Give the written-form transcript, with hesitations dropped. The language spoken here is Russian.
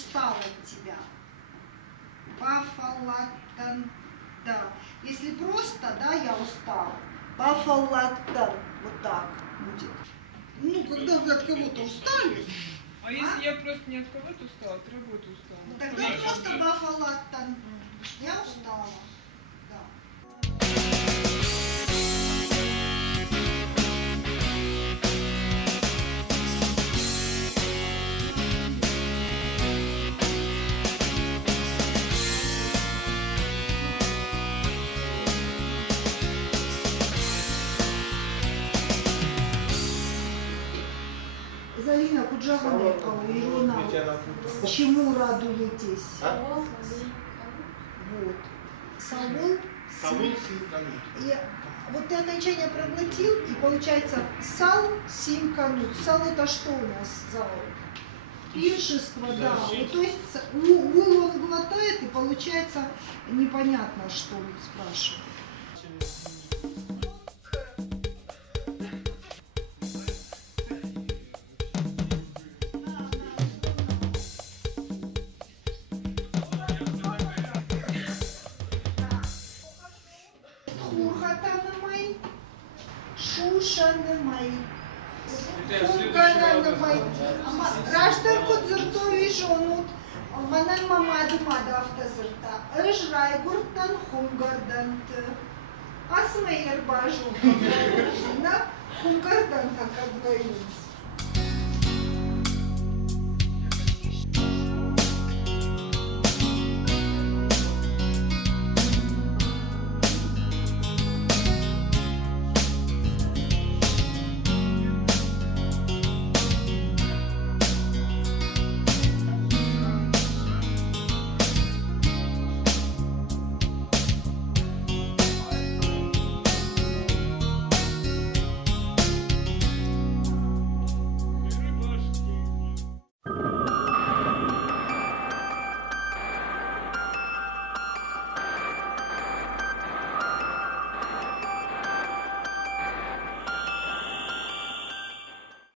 устал от тебя. Бафалаттан, да. Если просто, да, я устал. Бафалаттан, вот так будет. Ну, когда вы от кого-то устали. А если я просто не от кого-то устала, от работы устала? Ну, тогда просто бафалаттан. Я устала. Да. Залина Куджаване, Ирина, чему радуетесь? Вот. Саул. И вот ты окончание проглотил, и получается сал синканут. Сал это что у нас за пиршество, да. Вот, то есть ул он глотает, и получается непонятно, что он спрашивает. Шушанымай, Хунгананымай, Раштар Кудзуртови Жонут, Манан Мамаду Мадавта Зырта, Эш Райгуртан Хунгардант, Асмейер Бажу, Хунгарданта как двоится.